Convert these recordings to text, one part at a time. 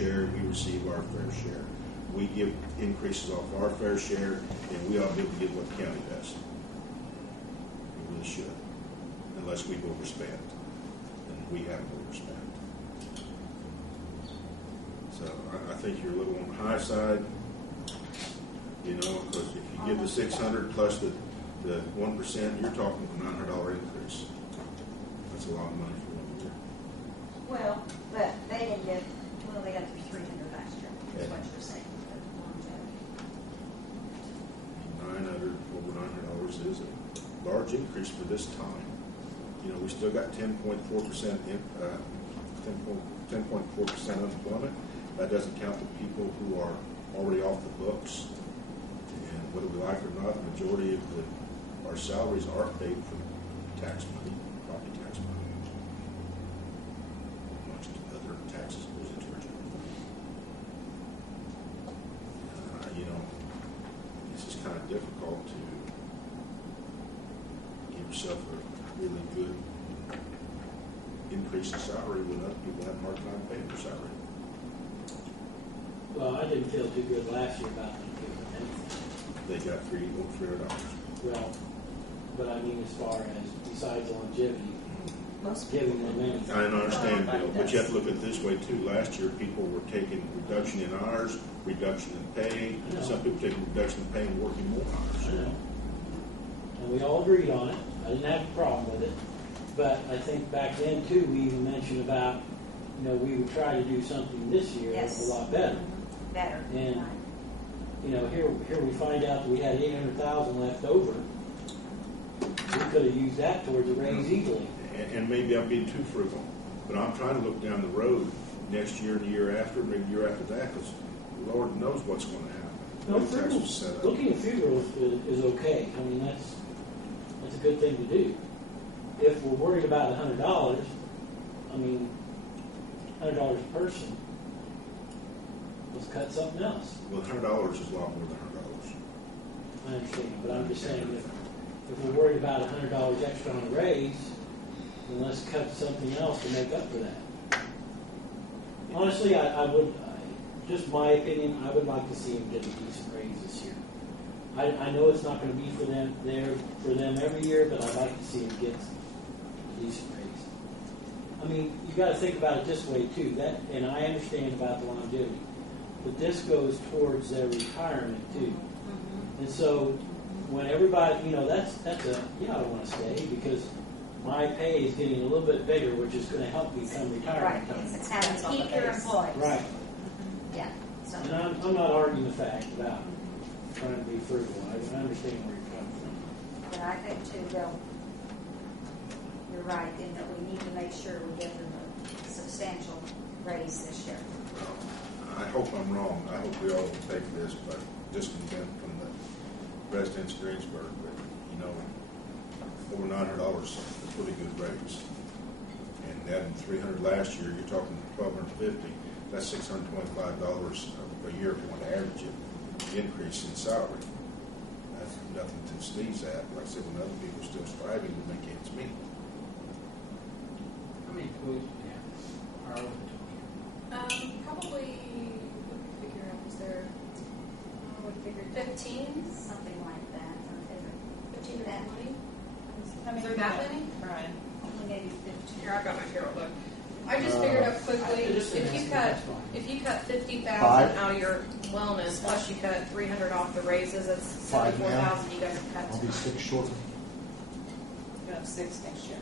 share, we receive our fair share. We give increases off our fair share, and we ought to be able to get what the county does. We really should, unless we've overspent, and we haven't overspent. So I think you're a little on the high side, you know, because if you give the 600 plus the 1%, you're talking a $900 increase. That's a lot of money for 1 year. Well, but they didn't get, well, they got their 300 last year, is what you're saying. 900, over $900 is a large increase for this time. You know, we still got 10.4% 10.4% unemployment. That doesn't count the people who are already off the books. And whether we like it or not, the majority of our salaries are paid from tax money, property tax money. Much other taxes goes into our general fund. You know, it's just kind of difficult to give yourself a really good increase in salary when other people have a hard time paying their salary. Well, I didn't feel too good last year about them giving anything. They got $300. Well, but I mean, as far as besides longevity, giving them anything. I understand, Bill, but you have to look at it this way too. Last year, people were taking reduction in hours, reduction in pay. Some people taking reduction in pay and working more hours. I know. And we all agreed on it. I didn't have a problem with it. But I think back then too, we even mentioned about, you know, we would try to do something this year that's a lot better. Better. And you know, here we find out that we had $800,000 left over. We could have used that towards a raise easily. And maybe I'm being too frugal, but I'm trying to look down the road next year and the year after, maybe the year after that, because the Lord knows what's going to happen. No, looking at frugal is okay. I mean, that's a good thing to do. If we're worried about $100, I mean, $100 a person, let's cut something else. Well, $100 is a lot more than $100. I understand, but I'm just saying if we're worried about $100 extra on a raise, then let's cut something else to make up for that. Honestly, I would, just my opinion, I would like to see them get a decent raise this year. I know it's not going to be for them every year, but I'd like to see them get a decent raise. I mean, you got to think about it this way too. And I understand about the longevity, but this goes towards their retirement too. And so when everybody, you know, that's I don't want to stay because my pay is getting a little bit bigger, which is going to help me come retirement time. Right. It's how to keep your employees. Right. Yeah. So. And I'm not arguing the fact about trying to be frugal. I understand where you're coming from. But I think too, Bill, you're right in that we need to make sure we give them a substantial raise this year. I hope I'm wrong. I hope we all will take this, but discontent from the residents of Greensburg. But you know, over $900 is a pretty good raise. And adding $300 last year, you're talking $1,250. That's $625 a year if you want to average it. The increase in salary. That's nothing to sneeze at. Like I said, when other people are still striving to make ends meet. How many employees do we have? Are over 20? Probably, what did we figure out? Was there, what did we figure, 15? Something like that. 15 or 20? Is there that many? Right. Only maybe 15. Here, I've got my hero book. I just figured out quickly, if you cut 50,000 out of your wellness, plus you cut 300 off the raises, that's 74,000 you guys have cut. I'll be 6 short. You have 6 next year.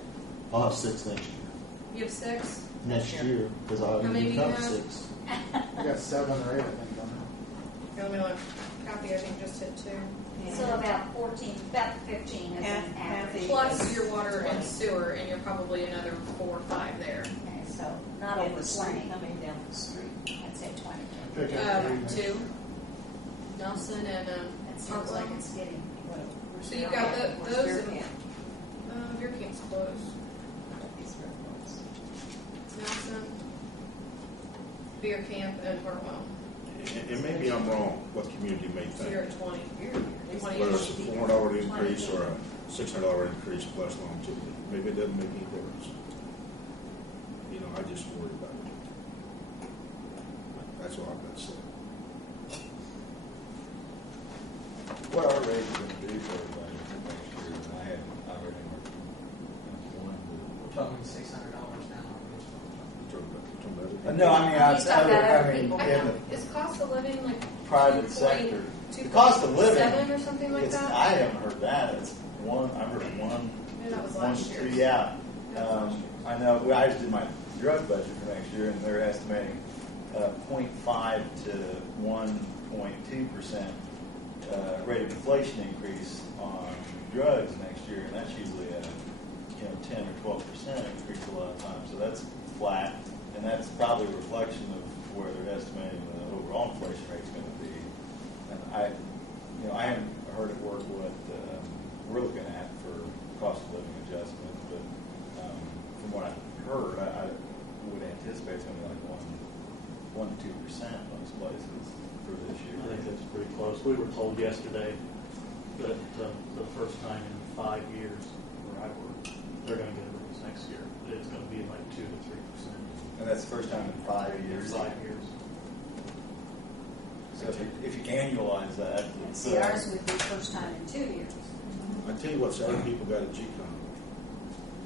I'll have 6 next year. You have 6? Next year, because I'll How many only do you cut have? 6. I got 7 or 8, I think, on Here, let me look. Kathy, I think just hit 2. So about 14, about 15 is an average. Plus your water and sewer, and you're probably another 4 or 5 there. Okay, so not over 20. Coming down the street, I'd say 20. Pick up 2. Nelson and It seems like it's getting. So you've got those. Your camp's closed. Nelson, Beer Camp, and Hartwell. And maybe I'm wrong. What community may So think? you're at 20. 20 Whether it's a $400 increase or a $600 increase plus longevity, maybe it doesn't make any difference. You know, I just worry about it. That's all I've got to say. What are raises going to do for everybody next year? And I heard him one. We're talking $600 now. No, I mean, You talk about other people. in the Is cost of living like private sector, the cost of living, 7 or something like that? I haven't heard that. It's one. I heard one. Maybe that was 1 to last year. 3. Yeah, I know. Well, I just did my drug budget for next year, and they're estimating 0.5 to 1.2% rate of inflation increase on drugs next year, and that's usually a 10 or 12% increase a lot of times. So that's flat, and that's probably a reflection of where they're estimating the overall inflation rate is going to be. And I haven't heard it work what we're looking at for cost of living adjustment, but from what I've heard, I would anticipate it's going to be like 1 to 2% most places for this year. I think that's pretty close. We were told yesterday that the first time in 5 years where I work, they're going to get a raise next year. It's going to be like 2 to 3%. And that's the first time in 5 years. 5 years. So if you annualize that, it's, See, ours would be first time in 2 years. I tell you what, some other people got at GCOM,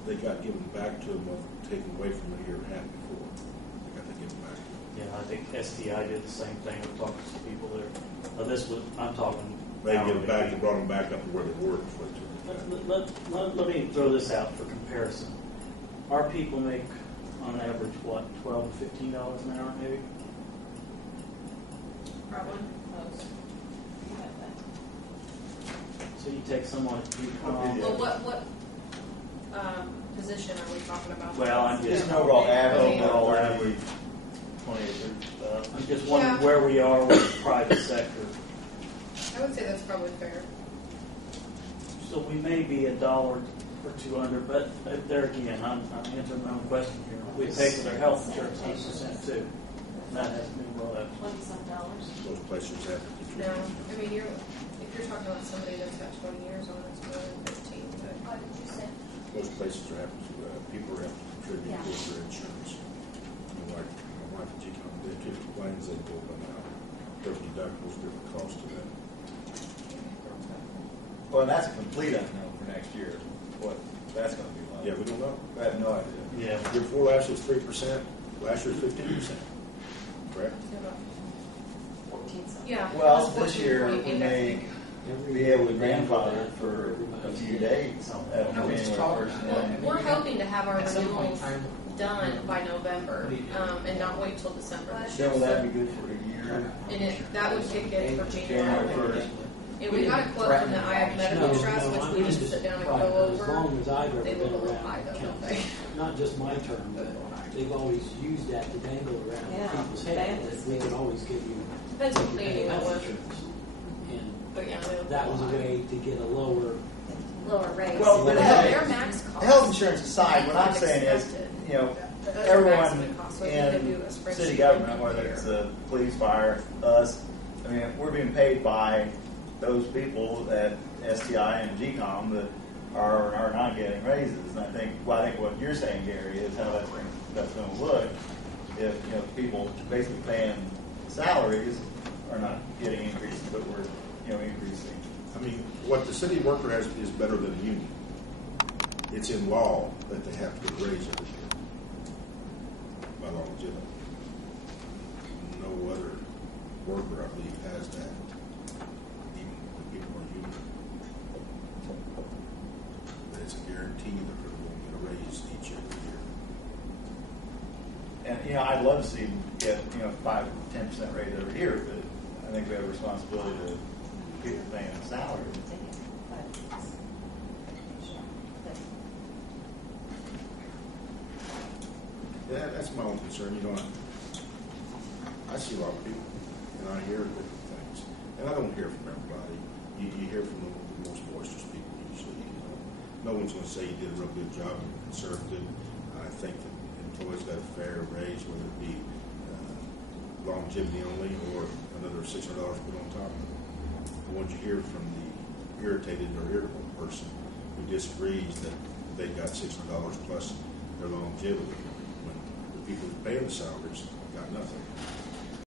they got given back to them, taken away from them a year and a half before. They got to give them back to them. Yeah, I think STI did the same thing. We're talking to some people there. I'm talking. They give them back, they brought them back up to where they were before they took it. Let me throw this out for comparison. Our people make, on average, what, $12 to $15 an hour, maybe? Probably. So you take someone at UConn. Well, what position are we talking about? Well, I'm just just an overall average. Yeah. Overall average. 20 to 30,000. I'm just wondering Yeah. where we are with the private sector. I would say that's probably fair. So we may be $1 or $2 under, but there again, I'm answering my own question here. We pay for their health insurance 8% too. And that hasn't been brought up. $20-some. Those places have to No, contribute. I mean, if you're talking about somebody that's got 20 years on it, it's more than 15. But What did you say? Those places are having to, people are having to contribute Yeah. towards their insurance. Like my wife at GCOM, they took the plans, they pulled them out. Different deductibles, different costs to them. Well, and that's a complete unknown for next year. What that's going to be like. Yeah, we don't know. I have no idea. Yeah. Year before last year was 3%, last year was 15%. Correct? yeah. Well, that's this year 14.8, we I may think. be able to grandfather for a few days at No, it's January talking 1st. about- and We're hoping to have our At some point in renewals time, done by November, and not wait till December this year. then will that be good for a year? And that would kick in for January January. 1st. And we got a quote from the IAC Medical Trust, which we just sit down and go As over. long as I've ever They been look a little around, high though, don't they? not just my term, but they've always used that to dangle around Yeah, people's heads. fantasy. We could always give you Depends what plan you go health with. insurance. And But yeah, they look that a was a little high. way to get a lower. Lower rates. Well, but Well, health- their max cost. Health insurance aside, what I'm saying is, That's the everyone maximum cost, so we could do in a spreadsheet city government, every whether year. it's the police, fire, us, I mean, we're being paid by those people at STI and GCOM that are not getting raises. And I think what you're saying, Gary, is how that's going to look if people basically paying salaries are not getting increases, but we're increasing. I mean, what the city worker has is better than a union. It's in law that they have to raise every year by longevity. No other worker, I believe, has that, even when people are union. But it's a guarantee that they're going to get a raise each every year. And I'd love to see them get 5-10% raise every year, but I think we have a responsibility to people paying a salary. Yeah, that's my own concern. I see a lot of people, and I hear different things, and I don't hear from everybody. You hear from the most boisterous people usually. No one's going to say you did a real good job. You're conservative. I think that employees got a fair raise, whether it be longevity only or another $600 put on top of it. But once you hear from the irritated or irritable person who disagrees that they got $600 plus their longevity, when the people who pay the salaries got nothing.